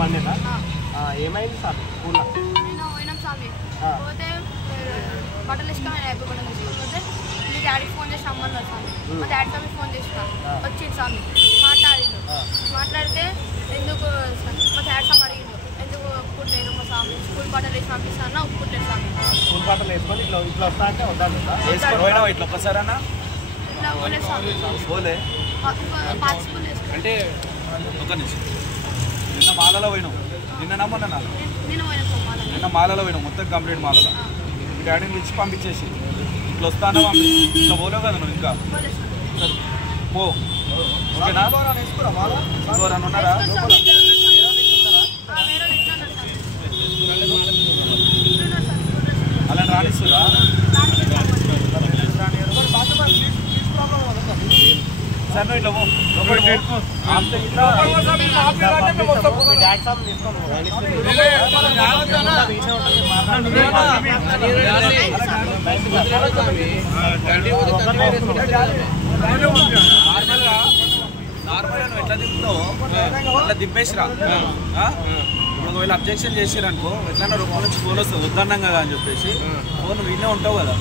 మండేనా? ఏమైంది సార్ స్కూల్లో? నేను పోయినాం స్వామి, పోతే బట్టలు ఇష్టమైన బట్టలు తీసుకుపోతే మీ డాడీకి ఫోన్ చేసి రమ్మన్నారు స్వామి. మా డాడీ స్వామి ఫోన్ చేసిన వచ్చింది స్వామి, మాట్లాడితే ఎందుకు మా డాడీ స్వామి అడిగిండు ఎందుకు ఒప్పుకుంటలేదు మా స్వామి, స్కూల్ బట్టలు వేసి పంపిస్తాను ఒప్పుకుంటలేదు స్వామి. స్కూల్ బట్టలు వేసుకొని ఇట్లా ఇట్లా వస్తా అంటే వద్దాను ఇట్లా ఒక్కసారన్నా ఇట్లా పోలేదు స్వామి, పోలే పాత స్కూల్ వేసుకున్నాను. అంటే ఒక నిమిషం, నిన్న మాలలో పోయినావు, నిన్న నమ్మన్నా నేను పోయినా స్వామి, నిన్న మాలలో పోయినావు, మొత్తం కంప్లీట్ మాలలో. మీ డాడీని ఇచ్చి పంపించేసి ఇట్లా వస్తానా ఇట్లా పోలేవు కదా నువ్వు ఇంకా సరే పో, ఓకేనా? ఇంకోరన్నా ఉన్నారా? అలా రాణిస్తురా? సార్ నువ్వు ఇట్లా నార్మల్గా నువ్వు ఎట్లా దింపుతావు అట్లా దింపేసిరా. ఒకవేళ అబ్జెక్షన్ చేసిరనుకో ఎట్లా రూపాయల నుంచి ఫోన్ వస్తుంది వద్దన్నాం కదా అని చెప్పేసి ఫోన్ వినే ఉంటావు కదా.